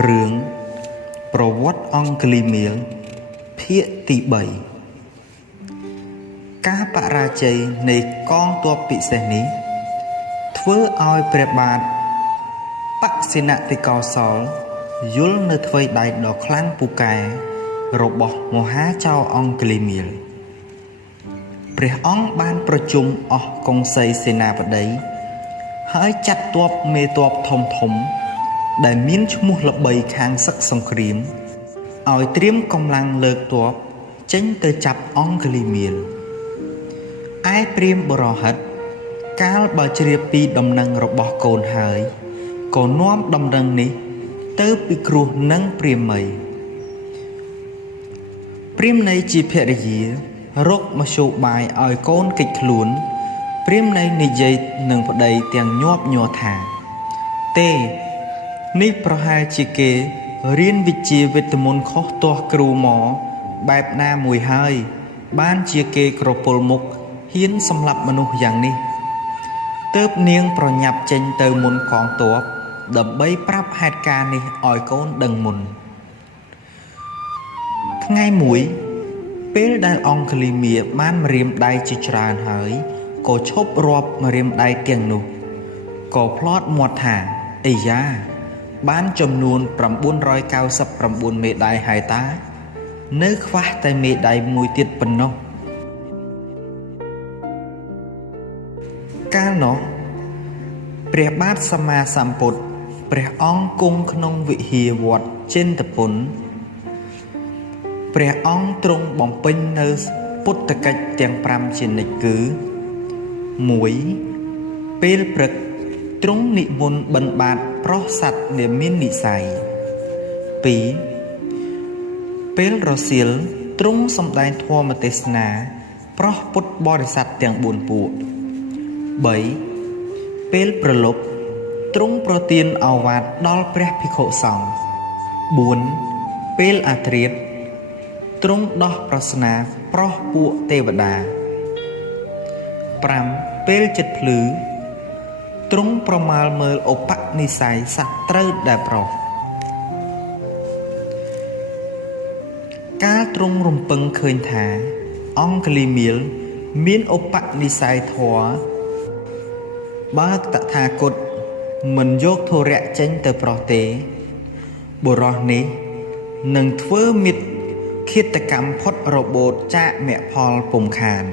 រឿងប្រវត្តិអង្គលីមៀលភាគទី3ការបរាជ័យនៃកងទ័ពពិសេសនេះធ្វើឲ្យព្រះបាទបក្សិណតិកោសលយល់នៅថ្វីដៃដ៏ខ្លាំងពូកែរបស់មហាចៅអង្គលីមៀលព្រះអង្គបានប្រជុំអស់កុង្សីសេនាបតីហើយចាត់ទ័ពមេទ័ពធំដែលមានឈ្មោះល្បីខាងសឹកសង្គ្រាមឲ្យត្រៀមកម្លាំងលើកទ័ពចេញទៅចាប់អង្គលីមៀលឯព្រាហ្មណ៍បរហិតកាលបើជ្រាបពីដំណឹងរបស់កូនហើយក៏នាំដំណឹងនេះទៅពិគ្រោះនឹងព្រាហ្មណីជាភរិយារកមធ្យោបាយឲ្យកូនគេចខ្លួនព្រាហ្មណីនិយាយនឹងប្តីទាំងញាប់ញ័រថាទេនេះប្រហែលជាគេរៀនវិជ្ជាវិទ្យាមន្តខុសទាស់គ្រូមកបែបណាមួយហើយបានជាគេក្រពុលមុខហ៊ានសម្លាប់មនុស្សយ៉ាងនេះទើបនាងប្រញាប់ចេញទៅមុនកងទ័ពដើម្បីប្រាប់ហេតុការណ៍នេះឲ្យកូនដឹងមុនថ្ងៃមួយពេលដែលអង្គលីមៀបានម្រាមដៃជាច្រើនហើយក៏ឈប់រាប់ម្រាមដៃទាំងនោះក៏ផ្លាត់មាត់ថាអីយ៉ាបានចំនួន999មេដៃហើយតានៅខ្វះតែមេដៃមួយទៀតប៉ុណ្ណោះកាលនោះព្រះបាទសម្មាសម្ពុទ្ធព្រះអង្គគង់ក្នុងវិហារវត្តចិន្តពុនព្រះអង្គទ្រង់បំពេញនៅពុទ្ធកិច្ចទាំង5ជានិច្ចគឺ 1. ពេលព្រឹកទ្រង់និមន្តបិណ្ឌបាតប្រុសសត្វដែលមាននិស្ស័យ 2. ពេលរសៀលទ្រង់សម្ដែងធម៌ទេសនាប្រោះពុទ្ធបរិស័ទទាំង4ពួក 3. ពេលព្រលប់ទ្រង់ប្រទានឱវាទដល់ព្រះភិក្ខុសង្ឃ 4. ពេលអាធ្រាត្រទ្រង់ដោះប្រស្នាប្រោះពួកទេវតា 5. ពេលជិតភ្លឺទ្រង់ប្រមាលមើលឧបនិស្ស័យសត្វត្រូវដែលប្រុសកាលទ្រង់រំពឹងឃើញថាអង្គលីមៀលមានឧបនិស្ស័យធម៌បើតថាគតមិនយកធុរៈចេញទៅប្រុសទេបុរសនេះនឹងធ្វើមិត្តឃាតកម្មផុតរបូតចាកមគ្គផលពុំខាន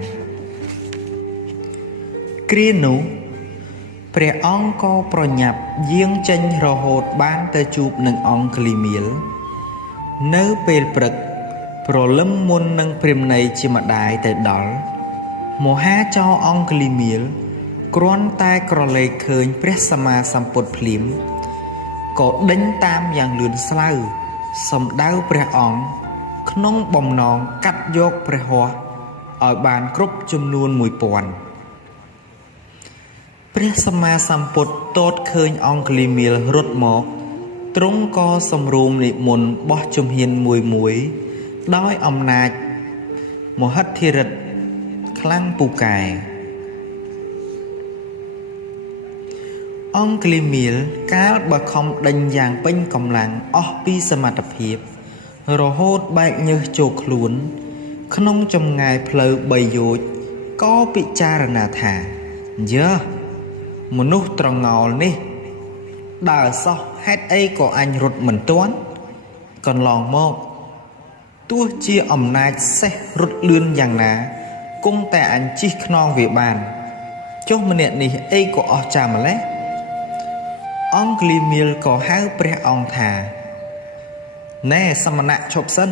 គ្រានោះព្រះអង្គក៏ប្រញាប់យាងចេញរហូតបានទៅជួបនឹងអង្គលីមៀលនៅពេលព្រឹកព្រលឹមមុននឹងព្រាហ្មណីជាម្ដាយទៅដល់មហាចៅអង្គលីមៀលគ្រាន់តែក្រឡេកឃើញព្រះសម្មាសម្ពុទ្ធភ្លាមក៏ដេញតាមយ៉ាងលឿនស្លៅសម្ដៅព្រះអង្គក្នុងបំណងកាត់យកព្រះហស្ថឲ្យបានគ្រប់ចំនួន 1000ព្រះសម្មាសម្ពុទ្ធទតឃើញអង្គលីមៀលរត់មកទ្រង់ក៏សម្រួមនិមន្តបោះជំហានមួយដោយអំណាចមហិទ្ធិឫទ្ធិខ្លាំងពូកែអង្គលីមៀលកាលបើខំដេញយ៉ាងពេញកម្លាំងអស់ពីសមត្ថភាពរហូតបែកញើសចូលខ្លួនក្នុងចម្ងាយផ្លូវ3យោជន៍ក៏ពិចារណាថាយើមនុស្សត្រងោលនេះដើរសោះហេតុអីក៏អញរត់មិនទាន់កន្លងមកទោះជាអំណាចសេះរត់លឿនយ៉ាងណាគង់តែអញជិះខ្នងវាបានចុះម្នាក់នេះអីក៏អស់ចាម្លេះអង្គលីមៀលក៏ហៅព្រះអង្គថាណែសមណៈឈប់សិន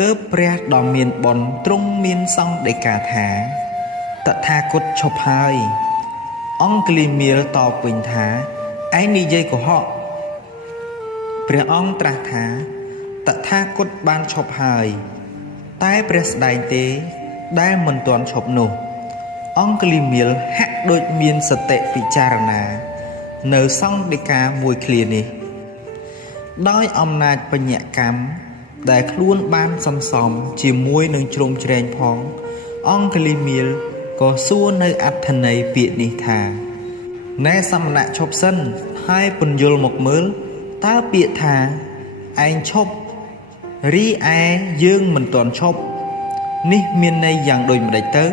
ទើបព្រះដ៏មានបុណ្យទ្រង់មានសង្ឃដីកាថាតថាគតឈប់ហើយអង្គលីមៀលតបវិញថាឯងនិយាយកុហកព្រះអង្គត្រាស់ថាតថាគតបានឈប់ហើយតែព្រះស្ដែងទេដែលមិនទាន់ឈប់នោះអង្គលីមៀលហាក់ដូចមានសតិពិចារណានៅសង្ឃដីកាមួយឃ្លានេះដោយអំណាចបញ្ញាកម្មដែលខ្លួនបានសន្សំជាមួយនឹងជ្រុំជ្រែងផងអង្គលីមៀលក៏សួរនៅអត្ថន័យពាក្យនេះថាណែសមណៈឈប់សិនហើយពន្យល់មកមើល តើពាក្យថាឯងឈប់រីឯយើងមិនទាន់ឈប់នេះមានន័យយ៉ាងដូចម្ដេចទៅ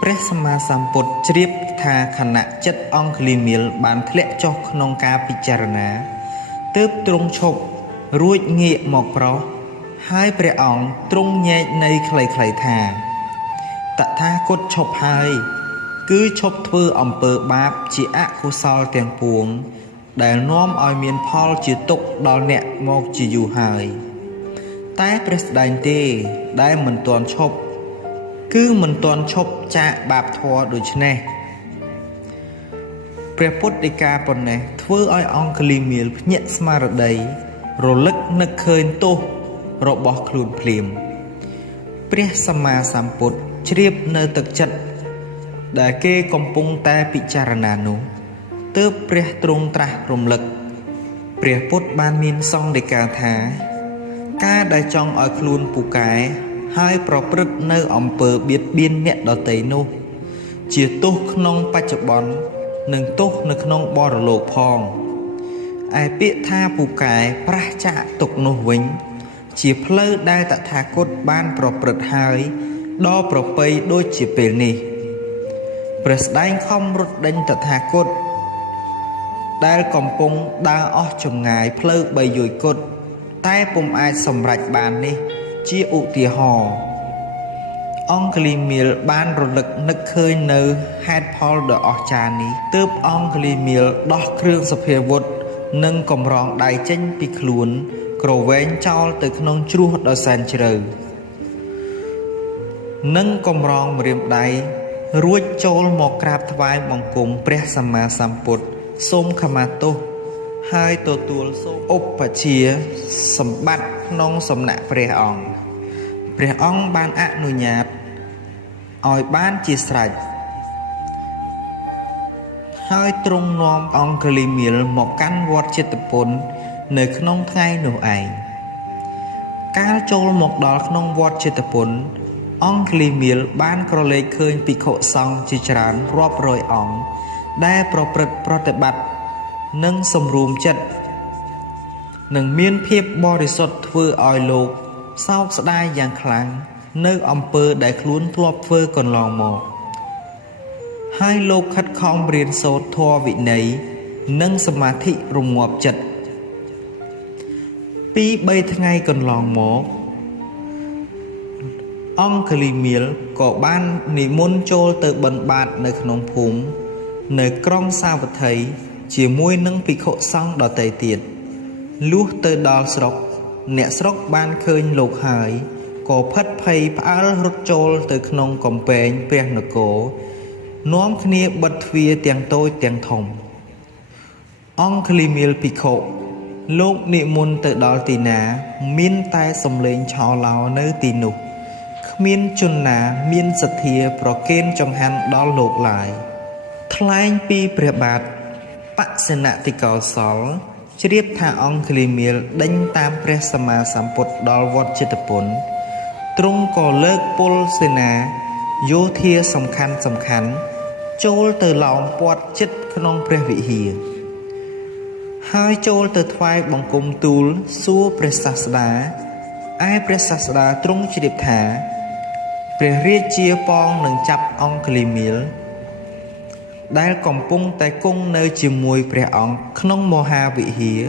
ព្រះសម្មាសម្ពុទ្ធជ្រាបថាខណៈចិត្តអង្គលីមាលបានធ្លាក់ចុះក្នុងការពិចារណាទើបទ្រង់ឈប់រួចងាកមកប្រោសហើយព្រះអង្គទ្រង់ញែកនៃខ្លីៗថាតថាគតឈប់ហើយគឺឈប់ធ្វើអំពើបាបជាអកុសលទាំងពួងដែលនាំឲ្យមានផលជាទុក្ខដល់អ្នកមកជាយូរហើយតែព្រះស្ដែងទេដែលមិនទាន់ឈប់គឺមិនទាន់ឈប់ចាកបាបធម៌ដូច្នេះព្រះពុទ្ធដីកាប៉ុណ្ណេះធ្វើឲ្យអង្គលីមាលភ្ញាក់ស្មារតីរលឹកនឹកឃើញទោសរបស់ខ្លួនភ្លាមព្រះសម្មាសម្ពុទ្ធជ្រាបនៅទឹកចិត្តដែលគេកំពុងតែពិចារណានោះទើបព្រះទ្រង់ត្រាស់រំលឹកព្រះពុទ្ធបានមានសង្ឃដីកាថាការដែលចង់ឲ្យខ្លួនពូកែហើយប្រព្រឹត្តនៅអំពើបៀតបៀនអ្នកដទៃនោះជាទោសក្នុងបច្ចុប្បន្ននិងទោសនៅក្នុងបរលោកផងឯពាក្យថាពូកែប្រះចាកទុក្ខនោះវិញជាផ្លូវដែលតថាគតបានប្រព្រឹត្តហើយដល់ប្រពៃដូចជាពេលនេះព្រះស្ដែងខំរត់ដេញតថាគតដែលកំពុងដើរអស់ចម្ងាយផ្លូវបីយោយគត់តែពុំអាចសម្រេចបាននេះជាឧទាហរណ៍អង្គលីមាលបានរលឹកនឹកឃើញនៅហេតុផលដ៏អស្ចារ្យនេះទើបអង្គលីមាលដោះគ្រឿងសភាវុធនិងកំរងដៃចេញពីខ្លួនក្រវែងចោលទៅក្នុងជ្រោះដ៏សែនជ្រៅនិងកំរងម្រាមដៃរួចចូលមកក្រាបថ្វាយបង្គំព្រះសម្មាសម្ពុទ្ធសូមខមាទោសហើយទទួលសូមឧបជាសម្បត្តិក្នុងសំណាក់ព្រះអង្គព្រះអង្គបានអនុញ្ញាតឲ្យបានជាស្រេចហើយទ្រង់នាំអង្គលីមាលមកកាន់វត្តចេតពុននៅក្នុងថ្ងៃនោះឯងកាលចូលមកដល់ក្នុងវត្តចេតពុនអង្គលីមាលបានក្រឡេកឃើញភិក្ខុសង្ឃជាច្រើនរាប់រយអង្គដែលប្រព្រឹត្តប្រតិបត្តិនិងសម្រួមចិត្តនិងមានភាពបរិសុទ្ធធ្វើឲ្យលោកសោកស្ដាយយ៉ាងខ្លាំងនៅអំពើដែលខ្លួនធ្លាប់ធ្វើកន្លងមកហើយលោកខិតខំរៀនសូត្រធម៌វិន័យនិងសមាធិរងាប់ចិត្ត2-3ថ្ងៃកន្លងមកអង្គលីមាលក៏បាននិមន្តចូលទៅបិណ្ឌបាតនៅក្នុងភូមិនៅក្រុងសាវត្ថីជាមួយនឹងភិក្ខុសង្ឃដទៃទៀតលុះទៅដល់ស្រុកអ្នកស្រុកបានឃើញលោកហើយក៏ផិតភ័យផ្អើលរត់ចូលទៅក្នុងកំពែងព្រះនគរនាំគ្នាបិទទ្វារទាំងតូចទាំងធំអង្គលីមាលភិក្ខុលោកនិមន្តទៅដល់ទីណាមានតែសំឡេងឆោឡោនៅទីនោះគ្មានជនណាមានសទ្ធាប្រគេនចង្ហាន់ដល់លោកឡើយថ្លែងពីព្រះបាទបសិណតិកោសលជ្រាបថាអង្គលីមាលដេញតាមព្រះសម្មាសម្ពុទ្ធដល់វត្តចេតពុនទ្រង់ក៏លើកពលសេនាយោធាសំខាន់ចូលទៅឡោមព័ទ្ធជិតក្នុងព្រះវិហារហើយចូលទៅថ្វាយបង្គំទូលសួរព្រះសាស្តាឯព្រះសាស្តាទ្រង់ជ្រាបថាព្រះរាជាប៉ងនឹងចាប់អង្គលីមាលដែលកំពុងតែគង់នៅជាមួយព្រះអង្គក្នុងមហាវិហារ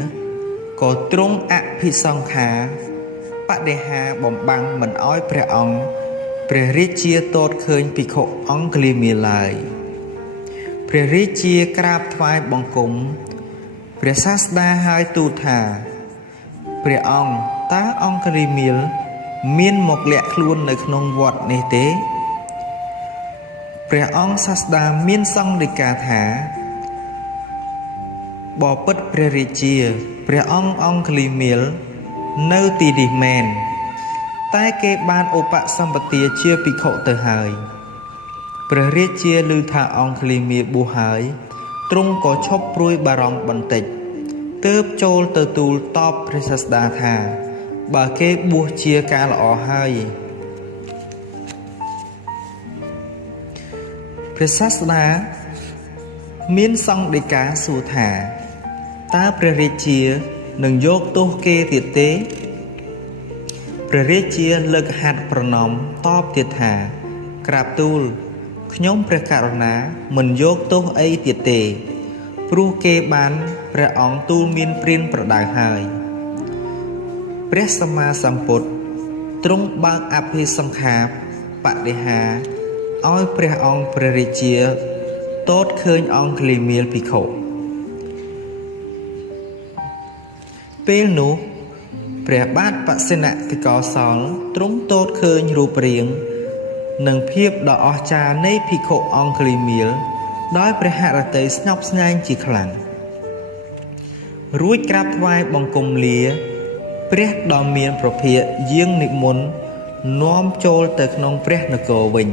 ក៏ទ្រង់អភិសង្ខាបដិហាបំបាំងមិនអោយព្រះអង្គព្រះរាជាទតឃើញភិក្ខុអង្គលីមាលឡើយព្រះរាជាក្រាបថ្វាយបង្គំព្រះសាស្តាហើយទូលថាព្រះអង្គតើអង្គលីមាលមានមកលាក់ខ្លួននៅក្នុងវត្តនេះទេព្រះអង្គសាស្តាមានសង្ឃដីកាថាបបិទ្ធព្រះរាជាព្រះអង្គលីមាលនៅទីនេះមែនតែគេបានឧបសម្បទាជាភិក្ខុទៅហើយព្រះរាជាឮថាអង្គលីមាលបួសហើយទ្រង់ក៏ឈប់ព្រួយបារម្ភបន្តិចទើបចូលទៅទូលតបព្រះសាស្តាថាបើគេបួសជាការល្អហើយព្រះសាស្តាមានសង្ឃដីកាសួរថា តើព្រះរាជានឹងយកទោសគេទៀតទេព្រះរាជាលើកហាត់ប្រណម្យតបទៀតថាក្រាបទូលខ្ញុំព្រះករុណាមិនយកទោសអីទៀតទេព្រោះគេបានព្រះអង្គទូលមានព្រានប្រដៅហើយព្រះសម្មាសម្ពុទ្ធទ្រង់បើកអភិសង្ខារបដិហាឲ្យព្រះអង្គព្រះរាជាទតឃើញអង្គលីមៀលភិក្ខុពេលនោះព្រះបាទបសិណតិកោសលទ្រង់ទតឃើញរូបរាងនិងភាពដ៏អស្ចារ្យនៃភិក្ខុអង្គលីមៀលដោយព្រះហឫទ័យស្ញប់ស្ញែងជាខ្លាំងរួចក្រាបថ្វាយបង្គំលាព្រះដ៏មានប្រភាកយាងនិមន្តនាំចូលទៅក្នុងព្រះនគរវិញ